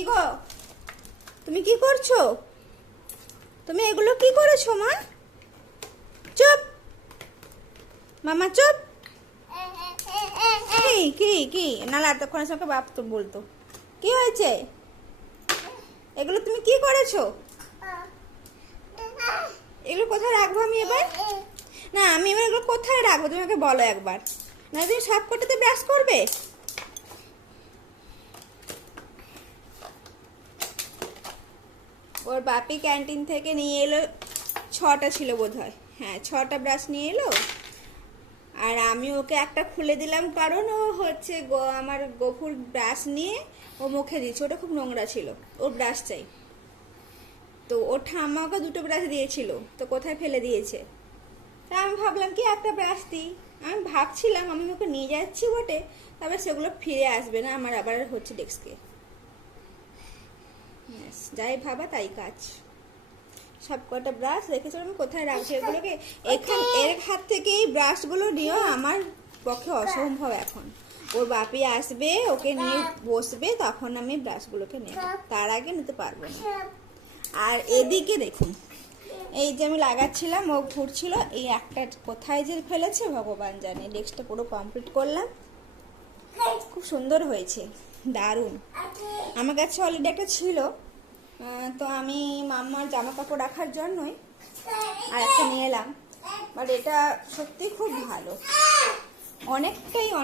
কি গো, তুমি কি করছো? তুমি এগুলো কি করেছো মা? চুপ মামা, চুপ। কি কি কি নাহলে এতক্ষণ সঙ্গে বাপ তো বলতো। কি হয়েছে? এগুলো তুমি কি করেছো? এগুলো কোথায় রাখবো আমি এবার? না, আমি এবার এগুলো কোথায় রাখবো তুমি আমাকে বলো একবার। না তুমি সাফ করতে ব্রাশ করবে? ওর বাপি ক্যান্টিন থেকে নিয়ে এলো, 6টা ছিল বোধহয়, হ্যাঁ 6টা ব্রাশ নিয়ে এলো। আর আমি ওকে একটা খুলে দিলাম, কারণ ও হচ্ছে আমার গফুর ব্রাশ নিয়ে ও মুখে দিচ্ছে, ওটা খুব নোংরা ছিল, ওর ব্রাশ চাই। তো ওর ঠাম্মা ওকে 2টো ব্রাশ দিয়েছিল, তো কোথায় ফেলে দিয়েছে। তা আমি ভাবলাম কি একটা ব্রাশ দিই। আমি ভাবছিলাম আমি ওকে নিয়ে যাচ্ছি বটে, তবে সেগুলো ফিরে আসবে না, আমার আবার হচ্ছে ডেস্কে। যাই ভাবা তাই কাজ। সব কটা ব্রাশ রেখেছিল, আমি কোথায় রাখছি এগুলোকে? এখান এর হাত থেকে এই ব্রাশগুলো নিয়েও আমার পক্ষে অসম্ভব এখন। ওর বাপি আসবে, ওকে নিয়ে বসবে, তখন আমি ব্রাশগুলোকে নেব, তার আগে নিতে পারবো না। আর এদিকে দেখুন, এই যে আমি লাগাচ্ছিলাম ও ঘুরছিল, এই একটা কোথায় যে ফেলেছে ভগবান জানে। ডেস্কটা পুরো কমপ্লিট করলাম, খুব সুন্দর হয়েছে, দারুণ। আমার কাছে অলরেডি একটা ছিল, তো আমি মাম্মার জামা কাপড় রাখার জন্যই আর একটা নিয়ে এলাম। বাট এটা সত্যি খুব ভালো,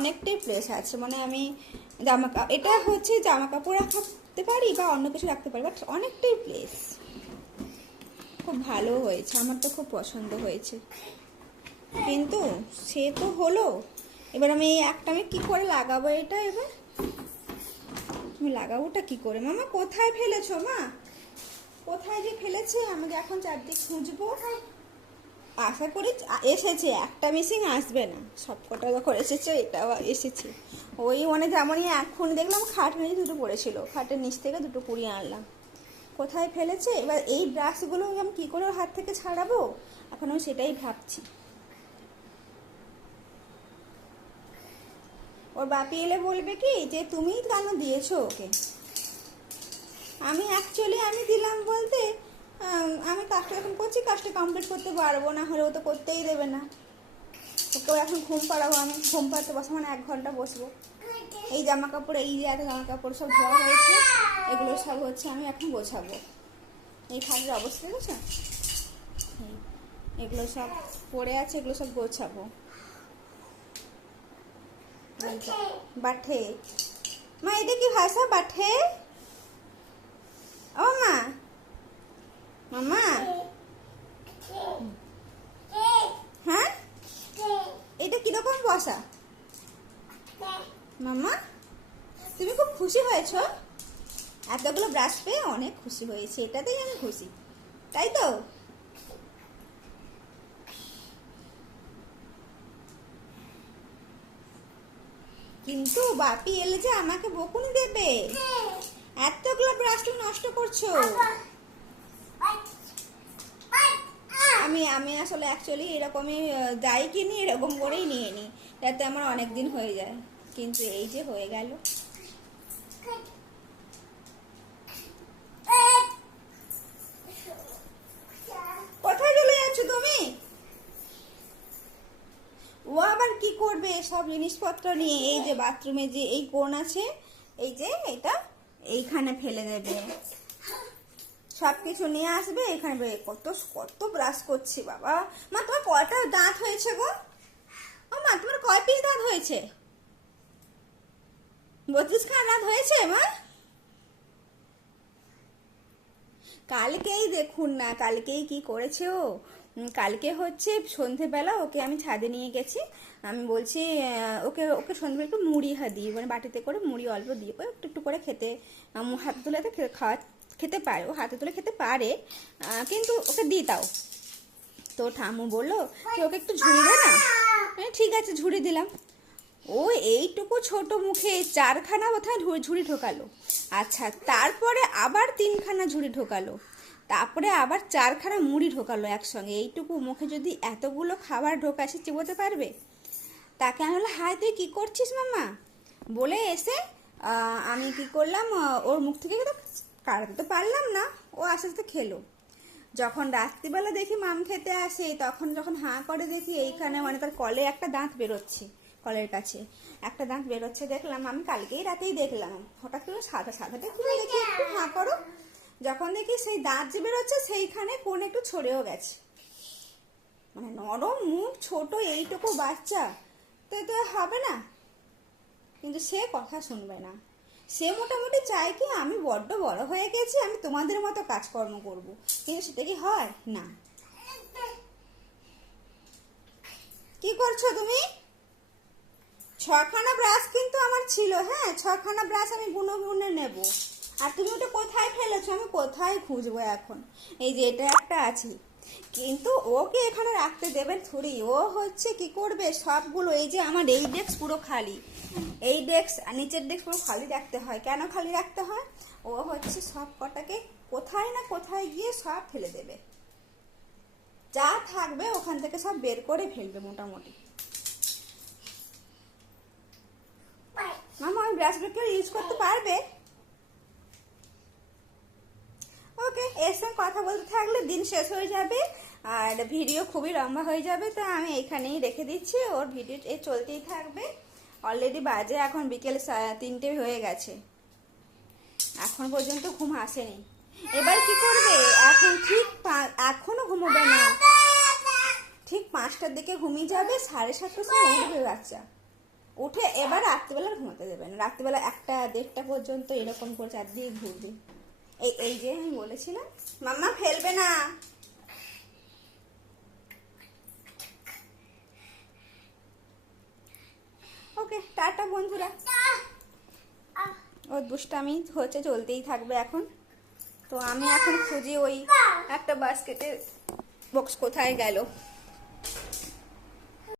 অনেকটাই প্লেস আছে, মানে আমি এটা হচ্ছে জামা কাপড় রাখতে পারি বা অন্য কিছু রাখতে পারি, বাট অনেকটাই প্লেস, খুব ভালো হয়েছে, আমার তো খুব পছন্দ হয়েছে। কিন্তু সে তো হলো, এবার আমি কি করে লাগাবো এটা এবার? তুমি লাগাবোটা কি করে? মামা কোথায় ফেলেছো মা? কোথায় যে ফেলেছে? আমি এখন চারদিক খুঁজবো। আশা করি এসেছে, একটা মিসিং আসবে না, সব কটা যখন এসেছে এটাও এসেছে। ওই মানে যেমনই এখন দেখলাম খাটের নিচে 2টো পড়েছিল, খাটের নিচ থেকে 2টো কুড়িয়ে আনলাম। কোথায় ফেলেছে? এবার এই ব্রাশগুলো আমি কী করে ওর হাত থেকে ছাড়াবো, এখন আমি সেটাই ভাবছি। ওর বাপি এলে বলবে কি যে তুমি কেন দিয়েছো ওকে। আমি দিলাম বলতে আমি কাজটা এখন করছি, কাজটা কমপ্লিট করতে পারবো না, হলে ও তো করতেই দেবে না। ওকেও এখন ঘুম পাড়াবো, আমি ঘুম পাড়তে বসে মানে 1 ঘন্টা বসবো। এই জামা কাপড়, এই যে এত জামা কাপড় সব ধোয়া হয়েছে, এগুলো সব হচ্ছে আমি এখন গোছাবো। এই খাটের অবস্থা দেখেছো, এগুলো সব পড়ে আছে, এগুলো সব গোছাবো। বাঠে মা, এটা কি ভাষা বাঠে? ও মা, মামা, হ্যাঁ এটা কিরকম বসা? মামা তুমি খুব খুশি হয়েছো? এতগুলো ব্রাশ পেয়ে অনেক খুশি হয়েছে, এটাতেই আমি খুশি, তাই তো? কিন্তু বাপি এলে যে আমাকে বকুনি দেবে, এতগুলো ব্রাশ তুমি নষ্ট করছো। আমি আসলে অ্যাকচুয়ালি এরকমই যাই কিনি এরকম করেই নিয়ে নিই, যাতে আমার অনেক দিন হয়ে যায়, কিন্তু এই যে হয়ে গেল। কোথায় চলে যাচ্ছ তুমি? ও আবার কি করবে সব জিনিসপত্র নিয়ে? এই যে বাথরুমে যে এই কোণ আছে, এই যে এটা এইখানে ফেলে দেবে, সবকিছু নিয়ে আসবে এখানে। কত কত ব্রাশ করছি বাবা। মা তোমার কয়টা দাঁত হয়েছে গো? ও মা তোমার কয় পিস দাঁত হয়েছে? 32খানা দাঁত হয়েছে মা? কালকেই দেখুন না, কালকেই কি করেছে ও। কালকে হচ্ছে সন্ধেবেলা ওকে আমি ছাদে নিয়ে গেছি, আমি বলছি ওকে ওকে সন্ধেবেলা একটু মুড়ি দিই, মানে বাটিতে করে মুড়ি অল্প দিয়ে একটু একটু করে খেতে, হাতে তুলে খেতে পারে, ও হাতে তুলে খেতে পারে, কিন্তু ওকে দিই তাও। তো ঠাম্মু বললো যে ওকে একটু ঝুড়ি দে না, ঠিক আছে ঝুড়ি দিলাম। ও এইটুকু ছোট মুখে 4খানা কোথায় ঝুড়ি ঢোকালো। আচ্ছা, তারপরে আবার 3খানা ঝুড়ি ঢোকালো, তারপরে আবার 4খানা মুড়ি ঢোকালো একসঙ্গে। এইটুকু মুখে যদি এতগুলো খাবার ঢোকায় সে চিবোতে পারবে? তাকে আমি বললাম হাই তুই কী করছিস মাম্মা বলে এসে আমি কি করলাম, ওর মুখ থেকে তো কাড়াতে তো পারলাম না, ও আস্তে আস্তে খেলো। যখন রাত্রিবেলা দেখি মাম খেতে আসে, তখন যখন হাঁ করে দেখি এইখানে মানে তার কলে একটা দাঁত বেরোচ্ছে, কলের কাছে একটা দাঁত বেরোচ্ছে দেখলাম। আমি কালকেই রাতেই দেখলাম, হঠাৎ করে সাদা সাদাটা খুলে দেখি একটু হাঁ করো, যখন দেখি সেই দাঁত যে বেরোচ্ছে সেইখানে কোন একটু ছড়েও গেছে। মানে নরম মুখ, ছোট এইটুকু বাচ্চা, তো তো হবে না। কিন্তু সে কথা শুনবে না, সে মোটামুটি চায় কি আমি বড্ড বড় হয়ে গেছি, আমি তোমাদের মতো কাজকর্ম করব, কিন্তু সেটা কি হয় না। কি করছো তুমি? 6খানা ব্রাশ কিন্তু আমার ছিল, হ্যাঁ 6খানা ব্রাশ আমি গুনে গুনে নেব। আর তুমি ওটা কোথায় ফেলেছো, আমি কোথায় খুঁজবো এখন? এই যে এটা একটা আছে, কিন্তু ওকে এখানে রাখতে দেবেন থুড়ি, ও হচ্ছে কি করবে সবগুলো। এই যে আমার এই ডেস্ক পুরো খালি, এই ডেস্ক নিচের ডেস্ক পুরো খালি রাখতে হয়। কেন খালি রাখতে হয়? ও হচ্ছে সব কটাকে কোথায় না কোথায় গিয়ে সব ফেলে দেবে, যা থাকবে ওখান থেকে সব বের করে ফেলবে মোটামুটি। মামা ওই ব্রাশগুলো ইউজ করতে পারবে? ওকে, এর সঙ্গে কথা বলতে থাকলে দিন শেষ হয়ে যাবে আর ভিডিও খুবই লম্বা হয়ে যাবে, তো আমি এখানেই রেখে দিচ্ছি। ওর ভিডিও এ চলতেই থাকবে। অলরেডি বাজে এখন বিকেল 3টে হয়ে গেছে, এখন পর্যন্ত ঘুম আসেনি। এবার কি করবে এখন? ঠিক এখনো ঘুমোবে না, ঠিক 5টার দিকে ঘুমিয়ে যাবে, 7:30টার সময় উঠবে বাচ্চা। উঠে এবার রাত্রিবেলা ঘুমাতে দেবেন, রাত্রিবেলা 1টা 1:30টা পর্যন্ত এরকম করে চারদিকে ঘুরবে। এই যে আমি বলেছিলাম মাম্মা ফেলবে না। ওকে টাটা বন্ধুরা, ওর দুষ্টামি হচ্ছে চলতেই থাকবে এখন। তো আমি এখন খুঁজি ওই একটা বাস্কেটের বক্স কোথায় গেল।